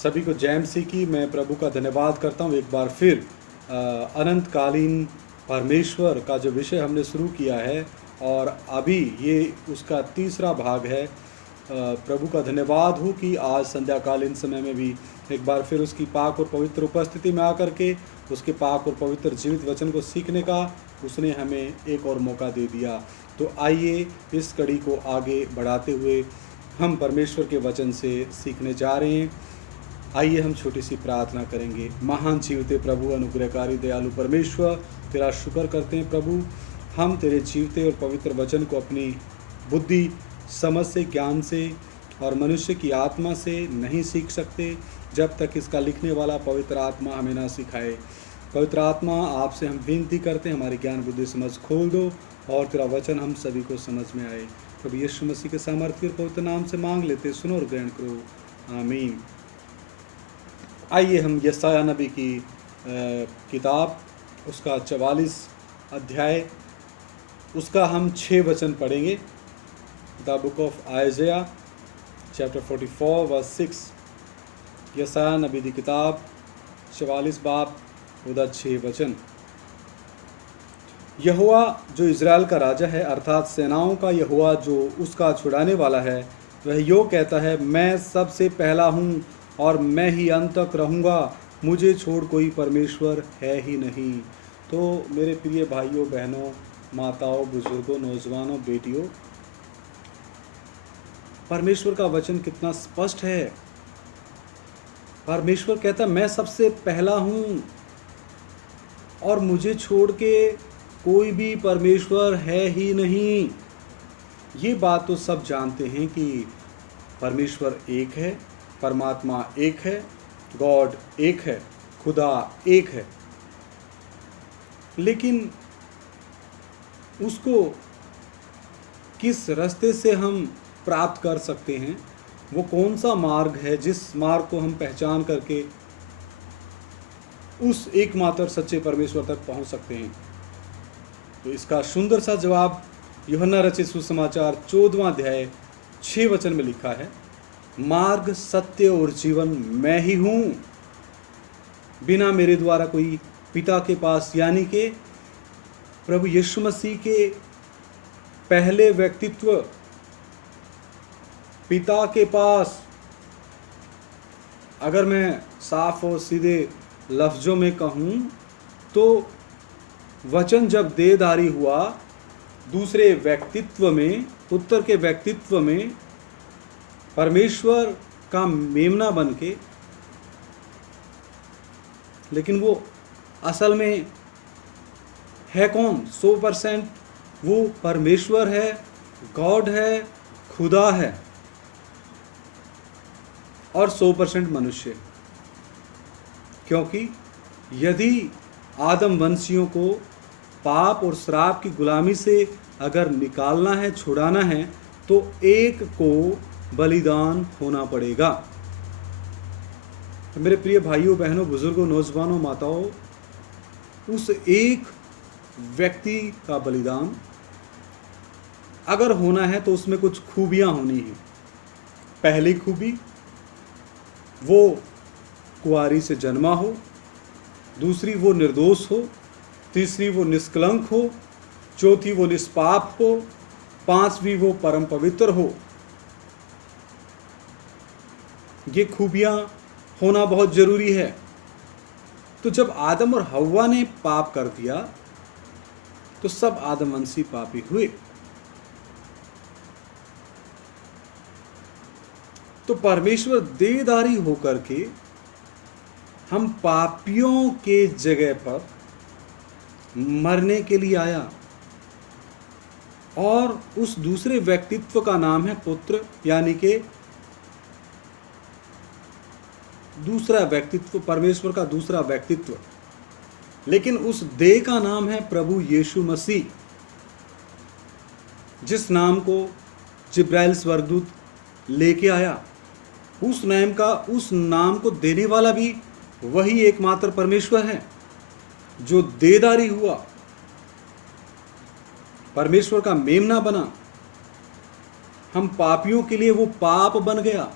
सभी को जय मसीह की। मैं प्रभु का धन्यवाद करता हूँ एक बार फिर अनंतकालीन परमेश्वर का जो विषय हमने शुरू किया है और अभी ये उसका तीसरा भाग है। प्रभु का धन्यवाद हो कि आज संध्याकालीन समय में भी एक बार फिर उसकी पाक और पवित्र उपस्थिति में आकर के उसके पाक और पवित्र जीवित वचन को सीखने का उसने हमें एक और मौका दे दिया। तो आइए इस कड़ी को आगे बढ़ाते हुए हम परमेश्वर के वचन से सीखने जा रहे हैं। आइए हम छोटी सी प्रार्थना करेंगे। महान जीवते प्रभु, अनुग्रहकारी दयालु परमेश्वर, तेरा शुक्र करते हैं प्रभु। हम तेरे जीवते और पवित्र वचन को अपनी बुद्धि समझ से, ज्ञान से और मनुष्य की आत्मा से नहीं सीख सकते जब तक इसका लिखने वाला पवित्र आत्मा हमें ना सिखाए। पवित्र आत्मा, आपसे हम विनती करते हैं, हमारी ज्ञान बुद्धि समझ खोल दो और तेरा वचन हम सभी को समझ में आए। प्रभु यीशु मसीह के सामर्थ्य और पवित्र नाम से मांग लेते, सुनो और ग्रहण करो, आमीन। आइए हम यशायाह नबी की किताब, उसका 44 अध्याय, उसका हम 6 वचन पढ़ेंगे। The book of Isaiah chapter 44 verse 6। यशायाह नबी की किताब 44 बाब उधर 6 वचन। यहोवा जो इज़राइल का राजा है, अर्थात सेनाओं का यहोवा जो उसका छुड़ाने वाला है, वह यो कहता है, मैं सबसे पहला हूँ और मैं ही अंत तक रहूँगा, मुझे छोड़ कोई परमेश्वर है ही नहीं। तो मेरे प्रिय भाइयों बहनों, माताओं, बुजुर्गों, नौजवानों, बेटियों, परमेश्वर का वचन कितना स्पष्ट है। परमेश्वर कहता मैं सबसे पहला हूँ और मुझे छोड़ के कोई भी परमेश्वर है ही नहीं। ये बात तो सब जानते हैं कि परमेश्वर एक है, परमात्मा एक है, गॉड एक है, खुदा एक है। लेकिन उसको किस रास्ते से हम प्राप्त कर सकते हैं, वो कौन सा मार्ग है जिस मार्ग को हम पहचान करके उस एकमात्र सच्चे परमेश्वर तक पहुंच सकते हैं। तो इसका सुंदर सा जवाब यूहन्ना रचित सुसमाचार 14वां अध्याय 6 वचन में लिखा है, मार्ग, सत्य और जीवन मैं ही हूँ, बिना मेरे द्वारा कोई पिता के पास, यानी के प्रभु यीशु मसीह के पहले व्यक्तित्व पिता के पास, अगर मैं साफ और सीधे लफ्ज़ों में कहूँ तो वचन जब देहधारी हुआ, दूसरे व्यक्तित्व में, पुत्र के व्यक्तित्व में, परमेश्वर का मेमना बन के, लेकिन वो असल में है कौन? 100% वो परमेश्वर है, गॉड है, खुदा है, और 100% मनुष्य। क्योंकि यदि आदम वंशियों को पाप और श्राप की गुलामी से अगर निकालना है, छुड़ाना है, तो एक को बलिदान होना पड़ेगा। तो मेरे प्रिय भाइयों बहनों, बुजुर्गों, नौजवानों, माताओं, उस एक व्यक्ति का बलिदान अगर होना है तो उसमें कुछ खूबियां होनी हैं। पहली खूबी, वो कुंवारी से जन्मा हो। दूसरी, वो निर्दोष हो। तीसरी, वो निष्कलंक हो। चौथी, वो निष्पाप हो। पांचवी, वो परम पवित्र हो। ये खूबियां होना बहुत जरूरी है। तो जब आदम और हव्वा ने पाप कर दिया तो सब आदमवंशी पापी हुए। तो परमेश्वर देहधारी होकर के हम पापियों के जगह पर मरने के लिए आया, और उस दूसरे व्यक्तित्व का नाम है पुत्र, यानी कि दूसरा व्यक्तित्व, परमेश्वर का दूसरा व्यक्तित्व। लेकिन उस देह का नाम है प्रभु यीशु मसीह, जिस नाम को जिब्राइल स्वर्गदूत लेके आया। उस नाम को देने वाला भी वही एकमात्र परमेश्वर है जो देहधारी हुआ, परमेश्वर का मेमना बना। हम पापियों के लिए वो पाप बन गया,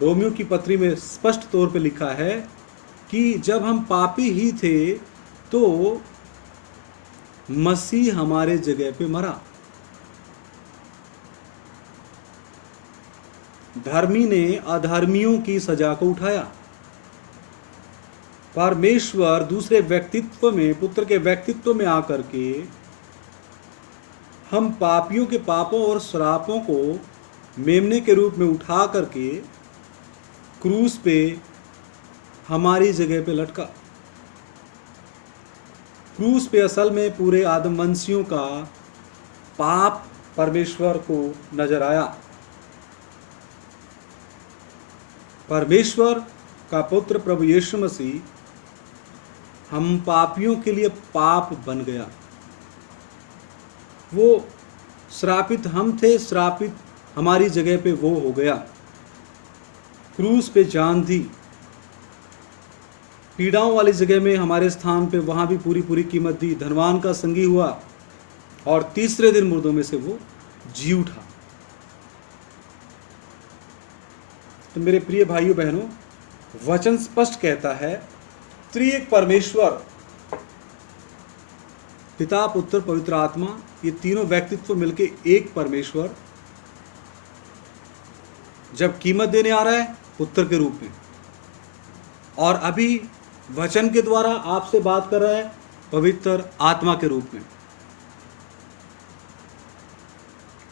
रोमियो की पत्री में स्पष्ट तौर पे लिखा है कि जब हम पापी ही थे तो मसीह हमारे जगह पे मरा। धर्मी ने अधर्मियों की सजा को उठाया। परमेश्वर दूसरे व्यक्तित्व में, पुत्र के व्यक्तित्व में आकर के हम पापियों के पापों और श्रापों को मेमने के रूप में उठा करके क्रूस पे हमारी जगह पे लटका। क्रूस पे असल में पूरे आदमवंशियों का पाप परमेश्वर को नजर आया। परमेश्वर का पुत्र प्रभु यीशु मसीह हम पापियों के लिए पाप बन गया। वो श्रापित हम थे, श्रापित हमारी जगह पे वो हो गया। क्रूस पे जान दी, पीड़ाओं वाली जगह में हमारे स्थान पे वहां भी पूरी पूरी कीमत दी, धनवान का संगी हुआ और तीसरे दिन मुर्दों में से वो जी उठा। तो मेरे प्रिय भाइयों बहनों, वचन स्पष्ट कहता है त्रिएक परमेश्वर, पिता पुत्र पवित्र आत्मा, ये तीनों व्यक्तित्व मिलके एक परमेश्वर जब कीमत देने आ रहा है पुत्र के रूप में, और अभी वचन के द्वारा आपसे बात कर रहा है पवित्र आत्मा के रूप में।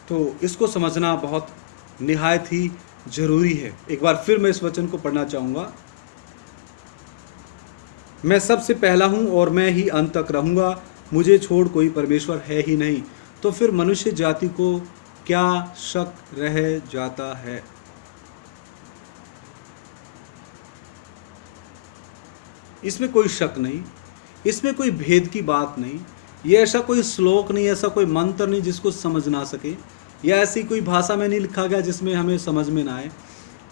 तो इसको समझना बहुत निहायत ही जरूरी है। एक बार फिर मैं इस वचन को पढ़ना चाहूंगा। मैं सबसे पहला हूं और मैं ही अंत तक रहूंगा, मुझे छोड़ कोई परमेश्वर है ही नहीं। तो फिर मनुष्य जाति को क्या शक रह जाता है? इसमें कोई शक नहीं, इसमें कोई भेद की बात नहीं। ये ऐसा कोई श्लोक नहीं, ऐसा कोई मंत्र नहीं जिसको समझ ना सके, या ऐसी कोई भाषा में नहीं लिखा गया जिसमें हमें समझ में ना आए।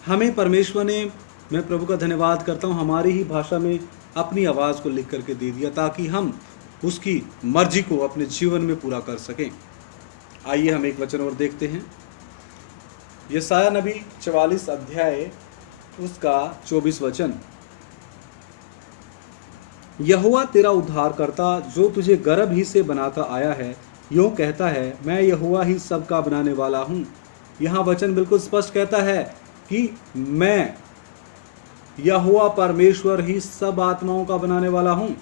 हमें परमेश्वर ने, मैं प्रभु का धन्यवाद करता हूँ, हमारी ही भाषा में अपनी आवाज़ को लिख करके दे दिया ताकि हम उसकी मर्जी को अपने जीवन में पूरा कर सकें। आइए हम एक वचन और देखते हैं। यशायाह नबी 44 अध्याय उसका 24 वचन। यहोवा तेरा उद्धारकर्ता जो तुझे गर्भ ही से बनाता आया है, यूँ कहता है, मैं यहोवा ही सबका बनाने वाला हूँ। यहाँ वचन बिल्कुल स्पष्ट कहता है कि मैं यहोवा परमेश्वर ही सब आत्माओं का बनाने वाला हूँ,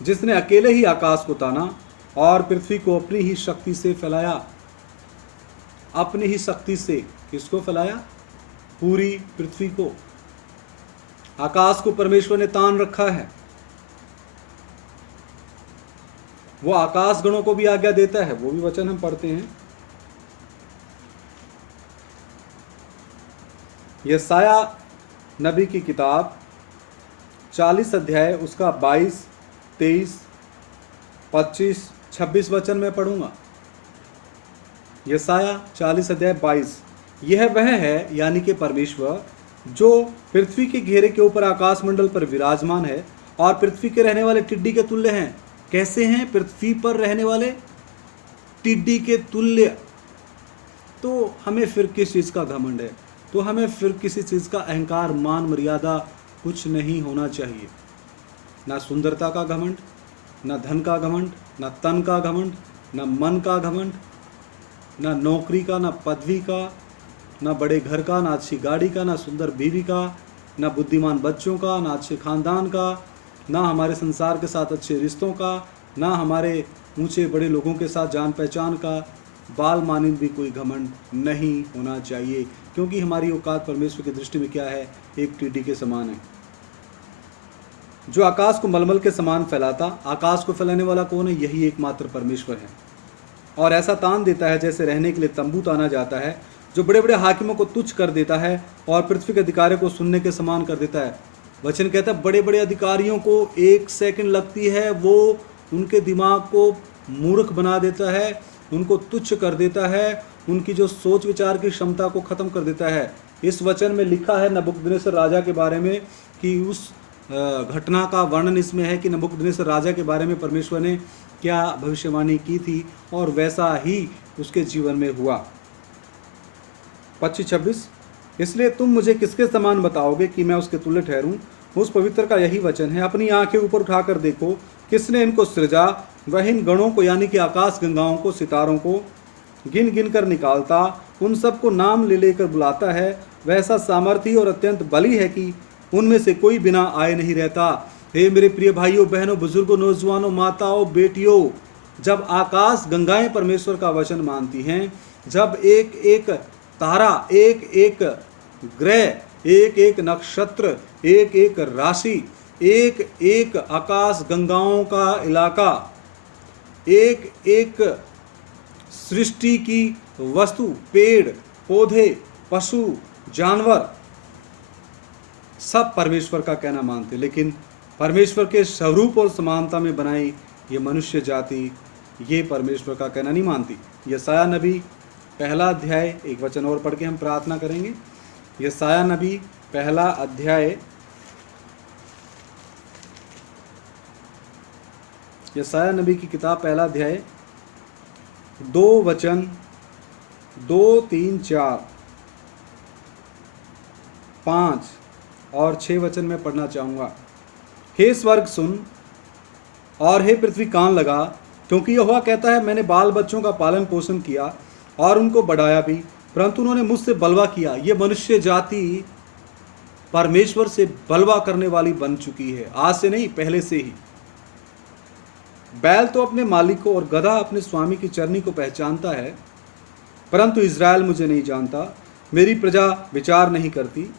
जिसने अकेले ही आकाश को ताना और पृथ्वी को अपनी ही शक्ति से फैलाया। अपनी ही शक्ति से किसको फैलाया? पूरी पृथ्वी को। आकाश को परमेश्वर ने तान रखा है। वो आकाश गणों को भी आज्ञा देता है, वो भी वचन हम पढ़ते हैं। यशायाह नबी की किताब 40 अध्याय उसका 22, 23, 25, 26 वचन में पढ़ूंगा। यशायाह 40 अध्याय 22। यह वह है, यानी कि परमेश्वर, जो पृथ्वी के घेरे के ऊपर आकाश मंडल पर विराजमान है और पृथ्वी के रहने वाले टिड्डी के तुल्य हैं। कैसे हैं? पृथ्वी पर रहने वाले टिड्डी के तुल्य। तो हमें फिर किस चीज़ का घमंड है? तो हमें फिर किसी चीज़ का अहंकार, मान, मर्यादा कुछ नहीं होना चाहिए। ना सुंदरता का घमंड, ना धन का घमंड, ना तन का घमंड, ना मन का घमंड, ना नौकरी का, ना पदवी का, ना बड़े घर का, ना अच्छी गाड़ी का, ना सुंदर बीवी का, ना बुद्धिमान बच्चों का, ना अच्छे खानदान का, ना हमारे संसार के साथ अच्छे रिश्तों का, ना हमारे ऊंचे बड़े लोगों के साथ जान पहचान का। बाल मानिंद भी कोई घमंड नहीं होना चाहिए, क्योंकि हमारी औकात परमेश्वर की दृष्टि में क्या है? एक टिड्डी के समान है। जो आकाश को मलमल के समान फैलाता, आकाश को फैलाने वाला कौन है? यही एकमात्र परमेश्वर है। और ऐसा तान देता है जैसे रहने के लिए तंबू ताना जाता है, जो बड़े बड़े हाकिमों को तुच्छ कर देता है और पृथ्वी के अधिकारियों को सुनने के समान कर देता है। वचन कहता है बड़े बड़े अधिकारियों को 1 सेकंड लगती है, वो उनके दिमाग को मूर्ख बना देता है, उनको तुच्छ कर देता है, उनकी जो सोच विचार की क्षमता को ख़त्म कर देता है। इस वचन में लिखा है नबूकदनेस्सर राजा के बारे में कि उस घटना का वर्णन इसमें है कि नबूकदनेस्सर राजा के बारे में परमेश्वर ने क्या भविष्यवाणी की थी और वैसा ही उसके जीवन में हुआ। 25-26। इसलिए तुम मुझे किसके समान बताओगे कि मैं उसके तुल्य ठहरूं? उस पवित्र का यही वचन है, अपनी आंखें ऊपर उठाकर देखो, किसने इनको सृजा? वह इन गणों को यानी कि आकाश गंगाओं को, सितारों को गिन गिन कर निकालता, उन सबको नाम ले लेकर बुलाता है। वह ऐसा सामर्थी और अत्यंत बली है कि उनमें से कोई बिना आए नहीं रहता। हे मेरे प्रिय भाइयों, बहनों, बुजुर्गों, नौजवानों, माताओं, बेटियों, जब आकाश गंगाएं परमेश्वर का वचन मानती हैं, जब एक एक तारा, एक एक ग्रह, एक एक नक्षत्र, एक एक राशि, एक एक आकाश गंगाओं का इलाका, एक एक सृष्टि की वस्तु, पेड़ पौधे, पशु, जानवर, सब परमेश्वर का कहना मानते, लेकिन परमेश्वर के स्वरूप और समानता में बनाई ये मनुष्य जाति ये परमेश्वर का कहना नहीं मानती। यशायाह नबी पहला अध्याय, एक वचन और पढ़ के हम प्रार्थना करेंगे। यशायाह नबी पहला अध्याय, यशायाह नबी की किताब पहला अध्याय 2 वचन 2, 3, 4, 5 और 6 वचन में पढ़ना चाहूँगा। हे स्वर्ग सुन और हे पृथ्वी कान लगा, क्योंकि यहोवा कहता है, मैंने बाल बच्चों का पालन पोषण किया और उनको बढ़ाया भी, परंतु उन्होंने मुझसे बलवा किया। ये मनुष्य जाति परमेश्वर से बलवा करने वाली बन चुकी है, आज से नहीं, पहले से ही। बैल तो अपने मालिक को और गधा अपने स्वामी की चरनी को पहचानता है, परंतु इज़राइल मुझे नहीं जानता, मेरी प्रजा विचार नहीं करती।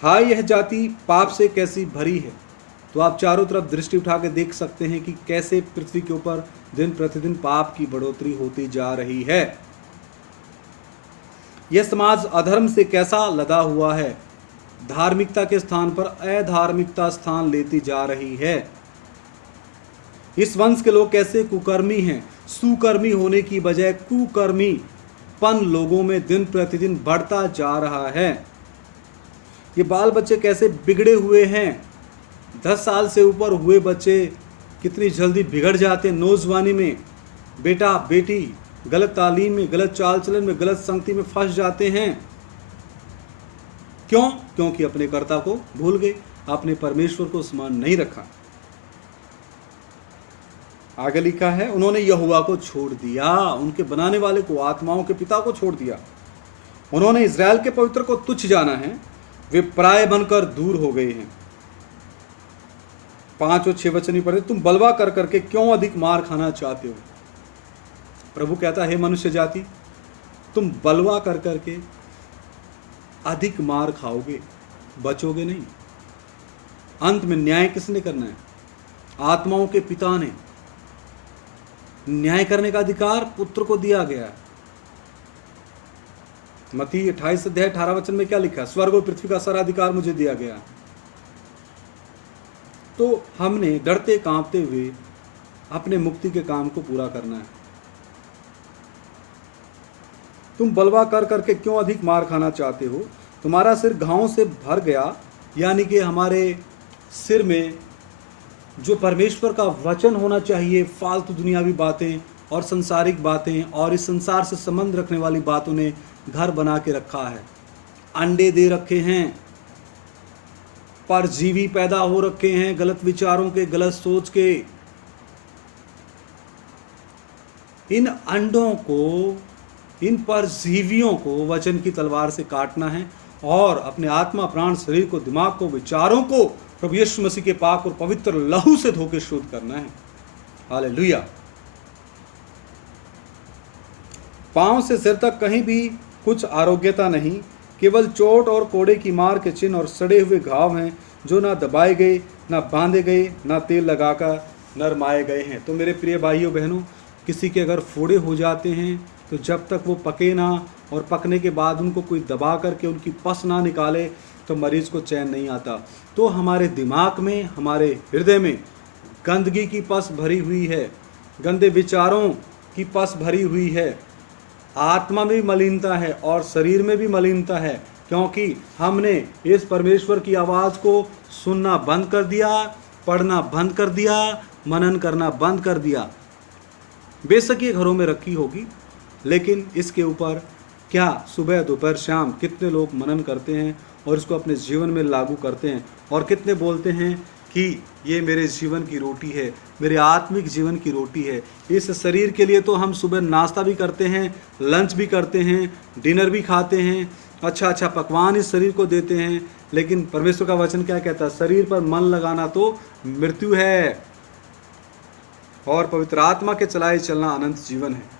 हाय, यह जाति पाप से कैसी भरी है। तो आप चारों तरफ दृष्टि उठा के देख सकते हैं कि कैसे पृथ्वी के ऊपर दिन प्रतिदिन पाप की बढ़ोतरी होती जा रही है। यह समाज अधर्म से कैसा लदा हुआ है, धार्मिकता के स्थान पर अधार्मिकता स्थान लेती जा रही है। इस वंश के लोग कैसे कुकर्मी हैं, सुकर्मी होने की बजाय कुकर्मीपन लोगों में दिन प्रतिदिन बढ़ता जा रहा है। ये बाल बच्चे कैसे बिगड़े हुए हैं, 10 साल से ऊपर हुए बच्चे कितनी जल्दी बिगड़ जाते हैं। नौजवानी में बेटा बेटी गलत तालीम में, गलत चाल चलन में, गलत संगति में फंस जाते हैं। क्यों? क्योंकि अपने कर्ता को भूल गए, अपने परमेश्वर को समान नहीं रखा। आगे लिखा है, उन्होंने यहोवा को छोड़ दिया, उनके बनाने वाले को, आत्माओं के पिता को छोड़ दिया। उन्होंने इज़राइल के पवित्र को तुच्छ जाना है, वे पराये बनकर दूर हो गए हैं। 5 और 6 वचन ही पढ़े, तुम बलवा कर करके क्यों अधिक मार खाना चाहते हो? प्रभु कहता है, हे मनुष्य जाति, तुम बलवा कर करके अधिक मार खाओगे, बचोगे नहीं। अंत में न्याय किसने करना है? आत्माओं के पिता ने। न्याय करने का अधिकार पुत्र को दिया गया है। मत्ती 28 अध्याय 18 वचन में क्या लिखा है? स्वर्ग और पृथ्वी का सारा अधिकार मुझे दिया गया। तो हमने डरते कांपते हुए अपने मुक्ति के काम को पूरा करना है। तुम बलवा कर करके क्यों अधिक मार खाना चाहते हो? तुम्हारा सिर घावों से भर गया, यानी कि हमारे सिर में जो परमेश्वर का वचन होना चाहिए, फालतू दुनियावी बातें और संसारिक बातें और इस संसार से संबंध रखने वाली बातों ने घर बना के रखा है। अंडे दे रखे हैं, परजीवी पैदा हो रखे हैं, गलत विचारों के, गलत सोच के। इन अंडों को, इन परजीवियों को वचन की तलवार से काटना है और अपने आत्मा, प्राण, शरीर को, दिमाग को, विचारों को प्रभु यीशु मसीह के पाक और पवित्र लहू से धोके शुद्ध करना है। हालेलुया। पांव से सिर तक कहीं भी कुछ आरोग्यता नहीं, केवल चोट और कोड़े की मार के चिन्ह और सड़े हुए घाव हैं, जो ना दबाए गए, ना बांधे गए, ना तेल लगाकर नरमाए गए हैं। तो मेरे प्रिय भाइयों बहनों, किसी के अगर फोड़े हो जाते हैं तो जब तक वो पके ना और पकने के बाद उनको कोई दबा करके उनकी पस ना निकाले तो मरीज को चैन नहीं आता। तो हमारे दिमाग में, हमारे हृदय में गंदगी की पस भरी हुई है, गंदे विचारों की पस भरी हुई है, आत्मा में भी मलिनता है और शरीर में भी मलिनता है, क्योंकि हमने इस परमेश्वर की आवाज़ को सुनना बंद कर दिया, पढ़ना बंद कर दिया, मनन करना बंद कर दिया। बेशक ये घरों में रखी होगी, लेकिन इसके ऊपर क्या सुबह दोपहर शाम कितने लोग मनन करते हैं और इसको अपने जीवन में लागू करते हैं, और कितने बोलते हैं कि ये मेरे जीवन की रोटी है, मेरे आत्मिक जीवन की रोटी है। इस शरीर के लिए तो हम सुबह नाश्ता भी करते हैं, लंच भी करते हैं, डिनर भी खाते हैं, अच्छा अच्छा पकवान इस शरीर को देते हैं, लेकिन परमेश्वर का वचन क्या कहता है? शरीर पर मन लगाना तो मृत्यु है, और पवित्र आत्मा के चलाए चलना अनंत जीवन है।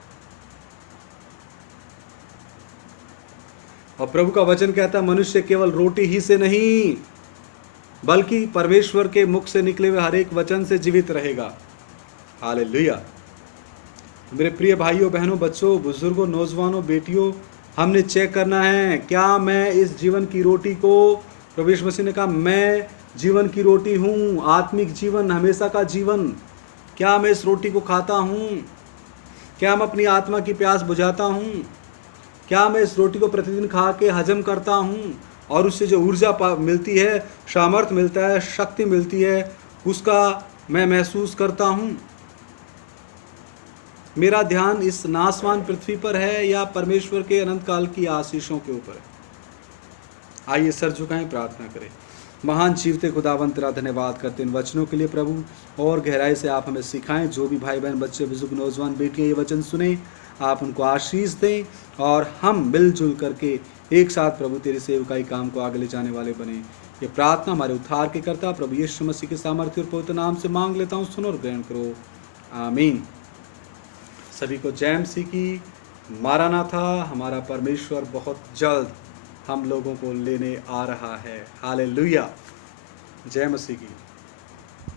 और प्रभु का वचन कहता है मनुष्य केवल रोटी ही से नहीं बल्कि परमेश्वर के मुख से निकले हुए हर एक वचन से जीवित रहेगा। हालेलुया। मेरे प्रिय भाइयों बहनों, बच्चों, बुजुर्गों, नौजवानों, बेटियों, हमने चेक करना है क्या मैं इस जीवन की रोटी को, प्रभु यीशु मसीह ने कहा मैं जीवन की रोटी हूँ, आत्मिक जीवन, हमेशा का जीवन, क्या मैं इस रोटी को खाता हूँ? क्या मैं अपनी आत्मा की प्यास बुझाता हूँ? क्या मैं इस रोटी को प्रतिदिन खा के हजम करता हूँ और उससे जो ऊर्जा मिलती है, सामर्थ्य मिलता है, शक्ति मिलती है, उसका मैं महसूस करता हूँ? मेरा ध्यान इस नाशवान पृथ्वी पर है या परमेश्वर के अनंत काल की आशीषों के ऊपर है? आइए सर झुकाएं, प्रार्थना करें। महान जीवते खुदावंत तेरा धन्यवाद करते इन वचनों के लिए प्रभु, और गहराई से आप हमें सिखाएं। जो भी भाई बहन, बच्चे, बुजुर्ग, नौजवान, बेटियां ये वचन सुने, आप उनको आशीष दें और हम मिलजुल करके एक साथ प्रभु तेरी सेवकाई काम को आगे ले जाने वाले बने। ये प्रार्थना हमारे उद्धार के करता प्रभु यीशु मसीह के सामर्थ्य और पवित्र नाम से मांग लेता हूँ, सुनो और ग्रहण करो, आमीन। सभी को जय मसीह की। मारानाथा, हमारा परमेश्वर बहुत जल्द हम लोगों को लेने आ रहा है। हालेलुया। जय मसीह की।